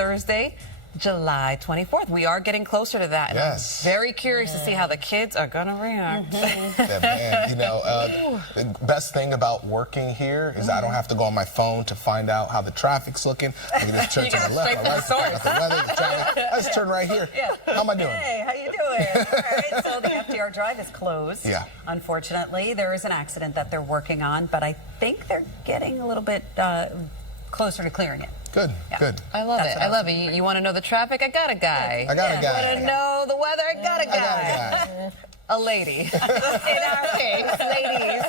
Thursday, July 24th. We are getting closer to that. Yes. I'm very curious to see how the kids are going to react. Yeah, man, the best thing about working here is I don't have to go on my phone to find out how the traffic's looking. I can just turn to my left, my right, got the weather, the traffic. I just turn right here. Yeah. How am I doing? Hey, how you doing? All right, so the FDR Drive is closed. Yeah. Unfortunately, there is an accident that they're working on, but I think they're getting a little bit closer to clearing it. Good, good. I love it. I love it. You want to know the traffic? I got a guy. I got a guy. Want to know the weather? I got a guy. I got a guy. A lady. In our case, ladies.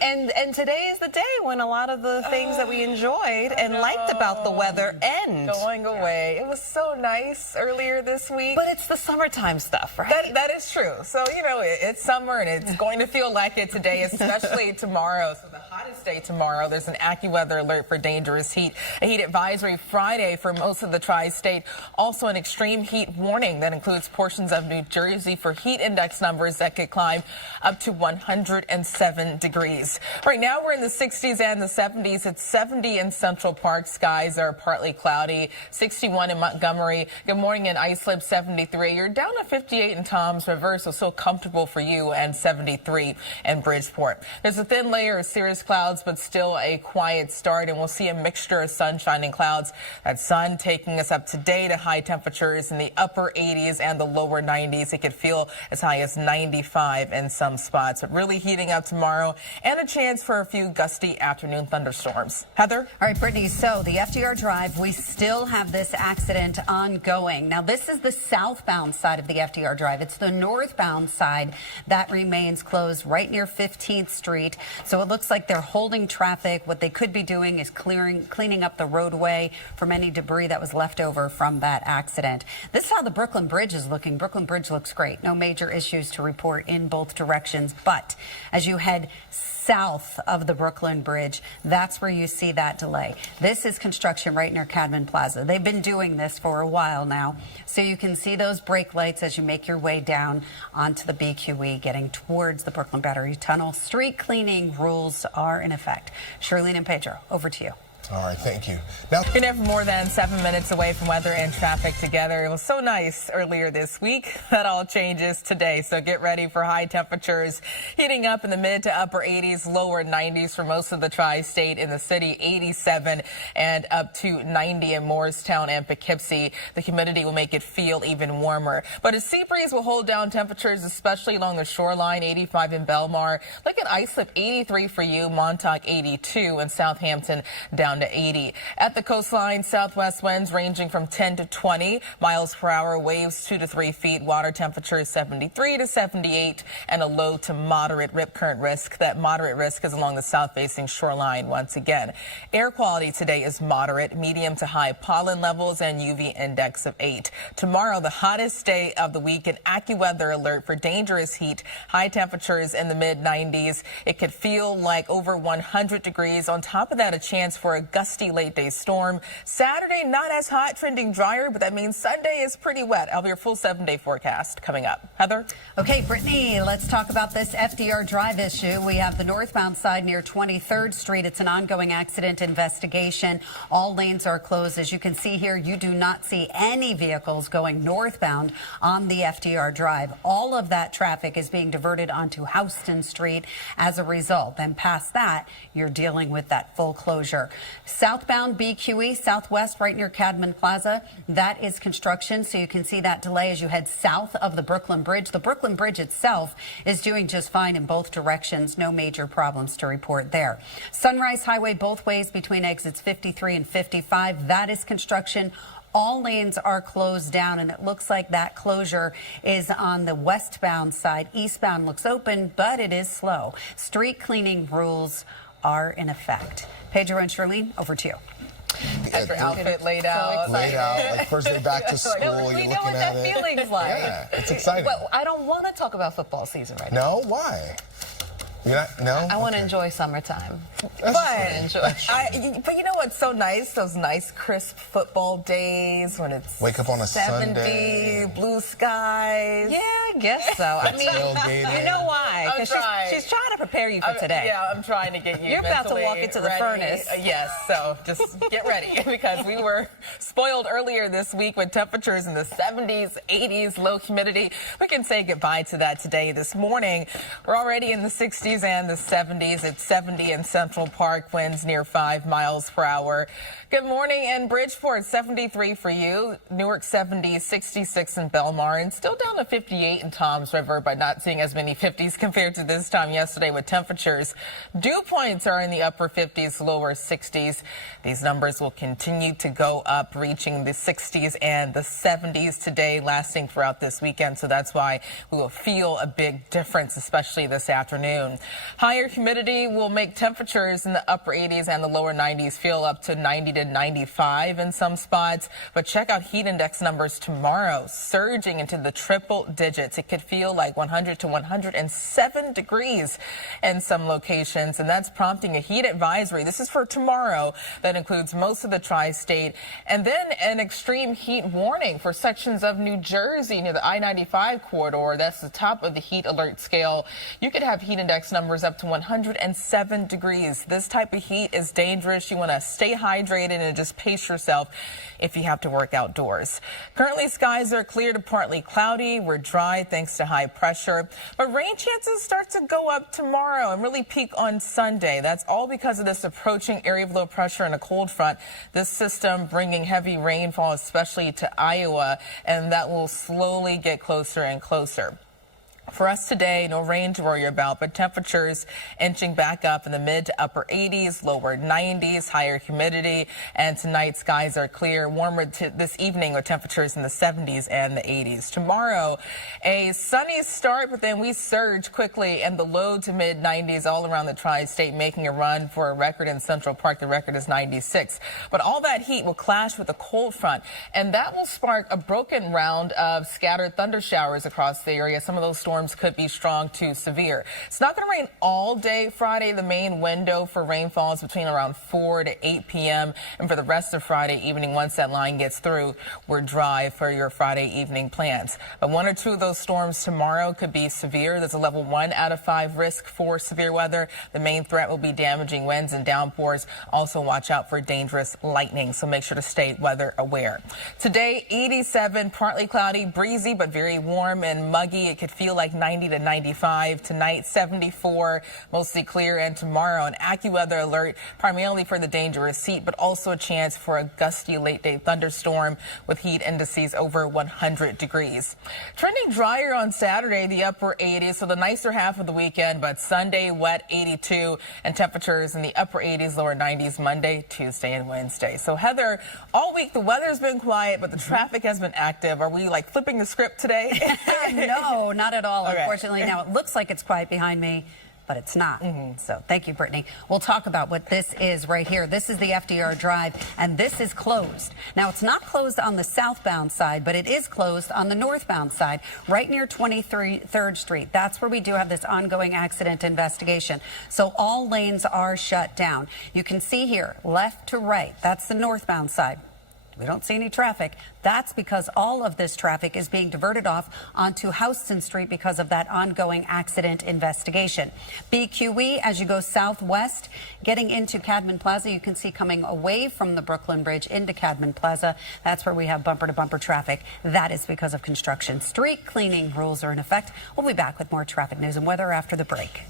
And today is the day when a lot of the things that we enjoyed and liked about the weather end. Going away. It was so nice earlier this week. But it's the summertime stuff, right? That is true. So, it's summer and it's going to feel like it today, especially tomorrow. So the hottest day tomorrow, there's an AccuWeather alert for dangerous heat. A heat advisory Friday for most of the tri-state. Also an extreme heat warning that includes portions of New Jersey for heat index numbers that could climb up to 107 degrees. Right now we're in the 60s and the 70s. It's 70 in Central Park. Skies are partly cloudy. 61 in Montgomery. Good morning in Islip, 73. You're down to 58 in Toms River, so still comfortable for you, and 73 in Bridgeport. There's a thin layer of cirrus clouds, but still a quiet start, and we'll see a mixture of sunshine and clouds. That sun taking us up today to high temperatures in the upper 80s and the lower 90s. It could feel as high as 95 in some spots, but really heating up tomorrow and a chance for a few gusty afternoon thunderstorms. Heather? All right, Brittany, so the FDR Drive, we still have this accident ongoing. Now, this is the southbound side of the FDR Drive. It's the northbound side that remains closed right near 15th Street. So it looks like they're holding traffic. What they could be doing is cleaning up the roadway from any debris that was left over from that accident. This is how the Brooklyn Bridge is looking. Brooklyn Bridge looks great. No major issues to report in both directions. But as you head south of the Brooklyn Bridge, that's where you see that delay. This is construction right near Cadman Plaza. They've been doing this for a while now. So you can see those brake lights as you make your way down onto the BQE getting towards the Brooklyn Battery Tunnel. Street cleaning rules are in effect. Shirlene and Pedro, over to you. All right, thank you. Now, You're never more than 7 minutes away from weather and traffic together. It was so nice earlier this week. That all changes today, so get ready for high temperatures. Heating up in the mid to upper 80s, lower 90s for most of the tri-state. In the city, 87 and up to 90 in Morristown and Poughkeepsie. The humidity will make it feel even warmer. But a sea breeze will hold down temperatures, especially along the shoreline. 85 in Belmar. Look at Islip, 83 for you. Montauk, 82, and Southampton down to 80. At the coastline, southwest winds ranging from 10 to 20 miles per hour, waves 2 to 3 feet, water temperature 73 to 78, and a low to moderate rip current risk. That moderate risk is along the south-facing shoreline once again. Air quality today is moderate, medium to high pollen levels, and UV index of 8. Tomorrow, the hottest day of the week, an AccuWeather alert for dangerous heat, high temperatures in the mid-90s. It could feel like over 100 degrees. On top of that, a chance for a gusty late day storm. Saturday, not as hot, trending drier, but that means Sunday is pretty wet. I'll have your full 7-day forecast coming up. Heather? Okay, Brittany, let's talk about this FDR Drive issue. We have the northbound side near 23rd Street. It's an ongoing accident investigation. All lanes are closed. As you can see here, you do not see any vehicles going northbound on the FDR Drive. All of that traffic is being diverted onto Houston Street as a result. Then past that, you're dealing with that full closure. Southbound BQE, southwest right near Cadman Plaza, that is construction, so you can see that delay as you head south of the Brooklyn Bridge. The Brooklyn Bridge itself is doing just fine in both directions. No major problems to report there. Sunrise Highway both ways between exits 53 and 55, that is construction. All lanes are closed down, and it looks like that closure is on the westbound side. Eastbound looks open, but it is slow. Street cleaning rules are in effect. Pedro and Shirlene, over to you. Has your outfit laid out? laid out, like first day back to school, No, you're we looking know what at that it. feeling's like. Yeah, it's exciting. But I don't want to talk about football season right now. No? Why? You're not, no? I want to Okay. enjoy summertime. But you know what's so nice? Those nice crisp football days when it's Wake up on a 70, Sunday. blue skies. Yeah, I guess so. I mean, tailgating. you know why? Why? I'm Because trying. she's trying to prepare you for today. Yeah, I'm trying to get you. You're about to walk into the ready. furnace. Yes, so just get ready because we were spoiled earlier this week with temperatures in the 70s, 80s, low humidity. We can say goodbye to that today. This morning, we're already in the 60s and the 70s. It's 70 in Central Park, winds near 5 miles per hour. Good morning in Bridgeport, 73 for you. Newark 70, 66 in Belmar, and still down to 58 in Toms River, but not seeing as many 50s compared to this time yesterday with temperatures. Dew points are in the upper 50s, lower 60s. These numbers will continue to go up, reaching the 60s and the 70s today, lasting throughout this weekend. So that's why we will feel a big difference, especially this afternoon. Higher humidity will make temperatures in the upper 80s and the lower 90s feel up to 90 to 95 in some spots. But check out heat index numbers tomorrow, surging into the triple digits. It could feel like 100 to 107 degrees in some locations, and that's prompting a heat advisory. This is for tomorrow. That includes most of the tri-state, and then an extreme heat warning for sections of New Jersey near the I-95 corridor. That's the top of the heat alert scale. You could have heat index numbers up to 107 degrees. This type of heat is dangerous. You want to stay hydrated and just pace yourself if you have to work outdoors. Currently, skies are clear to partly cloudy. We're dry thanks to high pressure, but rain chances start to go up tomorrow and really peak on Sunday. That's all because of this approaching area of low pressure and a cold front. This system bringing heavy rainfall, especially to Iowa, and that will slowly get closer and closer. For us today, no rain to worry about, but temperatures inching back up in the mid to upper 80s, lower 90s, higher humidity, and tonight skies are clear, warmer this evening with temperatures in the 70s and the 80s. Tomorrow, a sunny start, but then we surge quickly in the low to mid 90s all around the tri-state, making a run for a record in Central Park. The record is 96. But all that heat will clash with a cold front, and that will spark a broken round of scattered thunder showers across the area. Some of those storms could be strong to severe. It's not going to rain all day Friday. The main window for rainfall is between around 4 to 8 p.m. And for the rest of Friday evening, once that line gets through, we're dry for your Friday evening plans. But one or two of those storms tomorrow could be severe. There's a level 1 out of 5 risk for severe weather. The main threat will be damaging winds and downpours. Also watch out for dangerous lightning, so make sure to stay weather aware. Today, 87, partly cloudy, breezy, but very warm and muggy. It could feel like 90 to 95. Tonight, 74, mostly clear, and tomorrow an AccuWeather alert primarily for the dangerous heat, but also a chance for a gusty late-day thunderstorm with heat indices over 100 degrees. Trending drier on Saturday, the upper 80s, so the nicer half of the weekend, but Sunday, wet 82, and temperatures in the upper 80s, lower 90s Monday, Tuesday, and Wednesday. So, Heather, all week the weather's been quiet, but the traffic has been active. Are we like flipping the script today? No, not at all. Okay. Unfortunately, now it looks like it's quiet behind me, but it's not. So thank you, Brittany. We'll talk about what this is right here. This is the FDR Drive, and this is closed. Now, it's not closed on the southbound side, but it is closed on the northbound side, right near 23rd Street. That's where we do have this ongoing accident investigation. So all lanes are shut down. You can see here, left to right, that's the northbound side. We don't see any traffic. That's because all of this traffic is being diverted off onto Houston Street because of that ongoing accident investigation. BQE, as you go southwest, getting into Cadman Plaza, you can see coming away from the Brooklyn Bridge into Cadman Plaza. That's where we have bumper-to-bumper traffic. That is because of construction. Street cleaning rules are in effect. We'll be back with more traffic news and weather after the break.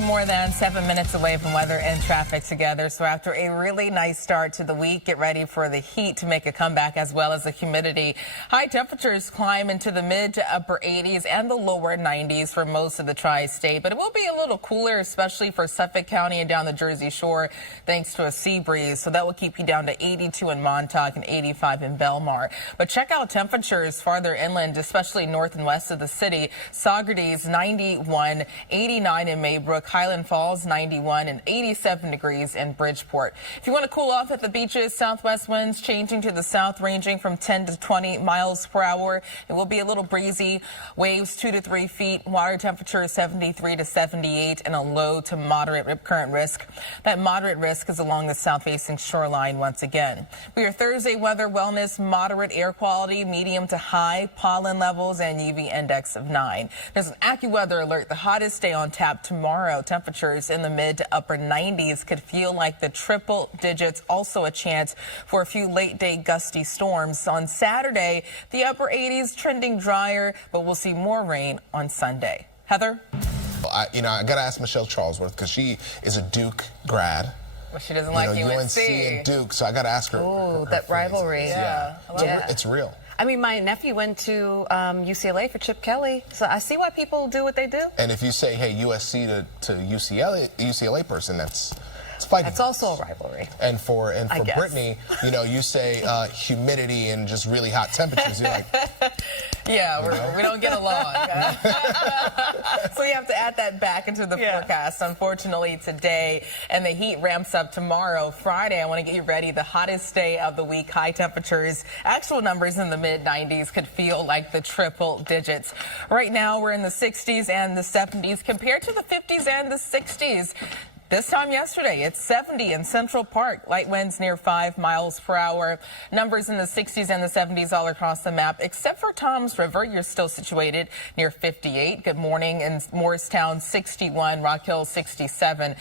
More than 7 minutes away from weather and traffic together. So after a really nice start to the week, get ready for the heat to make a comeback as well as the humidity. High temperatures climb into the mid to upper 80s and the lower 90s for most of the tri-state. But it will be a little cooler, especially for Suffolk County and down the Jersey Shore, thanks to a sea breeze. So that will keep you down to 82 in Montauk and 85 in Belmar. But check out temperatures farther inland, especially north and west of the city. Saugerties 91, 89 in Maybrook. High Highland Falls 91 and 87 degrees in Bridgeport. If you want to cool off at the beaches, southwest winds changing to the south, ranging from 10 to 20 miles per hour. It will be a little breezy. Waves 2 to 3 feet. Water temperature 73 to 78 and a low to moderate rip current risk. That moderate risk is along the south-facing shoreline once again. For your Thursday weather, wellness, moderate air quality, medium to high pollen levels, and UV index of 9. There's an AccuWeather alert. The hottest day on tap tomorrow. Temperatures in the mid to upper 90s could feel like the triple digits. Also a chance for a few late day gusty storms. On Saturday, the upper 80s trending drier, but we'll see more rain on Sunday. Heather? I got to ask Michelle Charlesworth because she is a Duke grad. Well, she doesn't like UNC and Duke, so I got to ask her. Oh, that rivalry. Yeah. It's real. I mean, my nephew went to UCLA for Chip Kelly, so I see why people do what they do. And if you say, hey, USC to UCLA person, it's fighting. That's also a rivalry. And for guess. Brittany, you say humidity and just really hot temperatures. You're like, yeah, we don't get along. So we have to add that back into the forecast, unfortunately, today. And the heat ramps up tomorrow, Friday. I want to get you ready. The hottest day of the week. High temperatures, actual numbers in the mid-90s could feel like the triple digits. Right now, we're in the 60s and the 70s compared to the 50s and the 60s. This time yesterday, it's 70 in Central Park. Light winds near 5 miles per hour. Numbers in the 60s and the 70s all across the map, except for Toms River. You're still situated near 58. Good morning in Morristown, 61. Rock Hill, 67.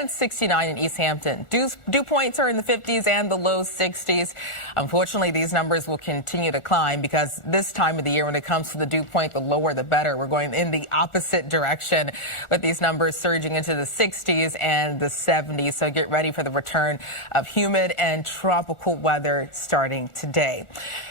And 69 in East Hampton. Dew points are in the 50s and the low 60s. Unfortunately, these numbers will continue to climb because this time of the year, when it comes to the dew point, the lower the better. We're going in the opposite direction with these numbers surging into the 60s and the 70s. So get ready for the return of humid and tropical weather starting today.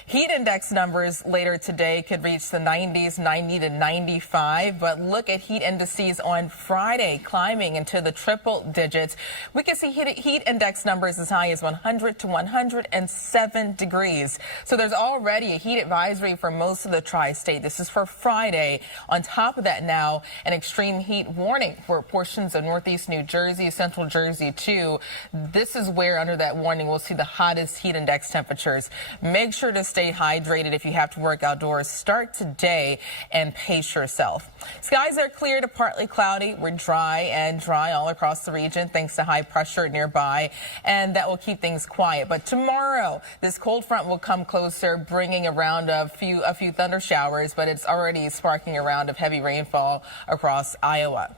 Heat index numbers later today could reach the 90s, 90 to 95. But look at heat indices on Friday climbing into the triple digits. We can see heat index numbers as high as 100 to 107 degrees. So there's already a heat advisory for most of the tri-state. This is for Friday. On top of that now, an extreme heat warning for portions of northeast New Jersey, central Jersey too. This is where under that warning we'll see the hottest heat index temperatures. Make sure to stay hydrated if you have to work outdoors. Start today and pace yourself. Skies are clear to partly cloudy. We're dry all across the region thanks to high pressure nearby, and that will keep things quiet. But tomorrow, this cold front will come closer, bringing around a few thunder showers, but it's already sparking a round of heavy rainfall across Iowa.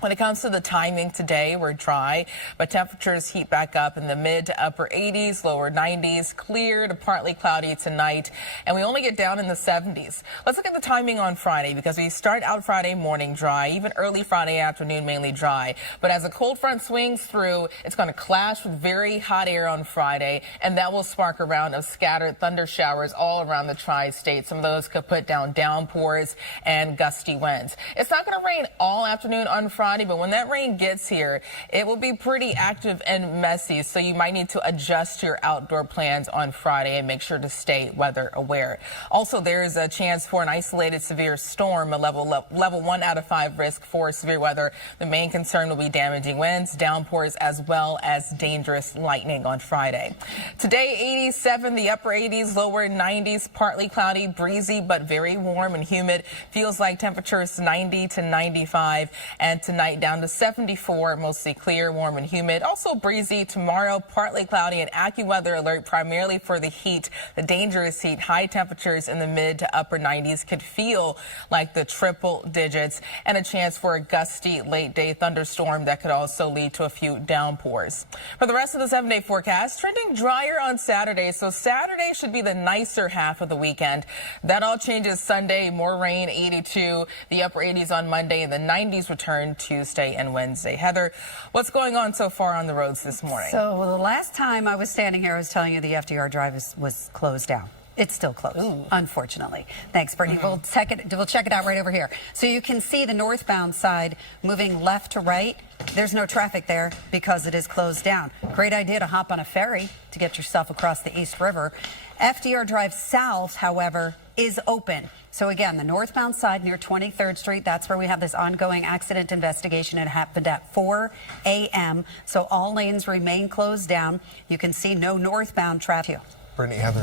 When it comes to the timing today, we're dry, but temperatures heat back up in the mid to upper 80s, lower 90s, clear to partly cloudy tonight, and we only get down in the 70s. Let's look at the timing on Friday because we start out Friday morning dry, even early Friday afternoon mainly dry. But as a cold front swings through, it's going to clash with very hot air on Friday, and that will spark a round of scattered thunder showers all around the tri-state. Some of those could put down downpours and gusty winds. It's not going to rain all afternoon on Friday, but when that rain gets here, it will be pretty active and messy, so you might need to adjust your outdoor plans on Friday and make sure to stay weather aware. Also, there is a chance for an isolated severe storm, a level 1 out of 5 risk for severe weather. The main concern will be damaging winds, downpours, as well as dangerous lightning on Friday. Today, 87, the upper 80s, lower 90s, partly cloudy, breezy, but very warm and humid. Feels like temperatures 90 to 95, and tonight down to 74, mostly clear, warm and humid. Also breezy tomorrow, partly cloudy, and AccuWeather alert primarily for the heat, the dangerous heat. High temperatures in the mid to upper 90s could feel like the triple digits, and a chance for a gusty late day thunderstorm that could also lead to a few downpours. For the rest of the 7-day forecast, trending drier on Saturday, so Saturday should be the nicer half of the weekend. That all changes Sunday, more rain, 82, the upper 80s on Monday, and the 90s return Tuesday and Wednesday. Heather, what's going on so far on the roads this morning? So the last time I was standing here, I was telling you the FDR Drive was closed down. It's still closed, unfortunately. Thanks, Brittany. We'll check it out right over here. So you can see the northbound side moving left to right. There's no traffic there because it is closed down. Great idea to hop on a ferry to get yourself across the East River. FDR Drive south, however, is open. So again, the northbound side near 23rd Street, that's where we have this ongoing accident investigation. It happened at 4 a.m. So all lanes remain closed down. You can see no northbound traffic. Brittany, Heather.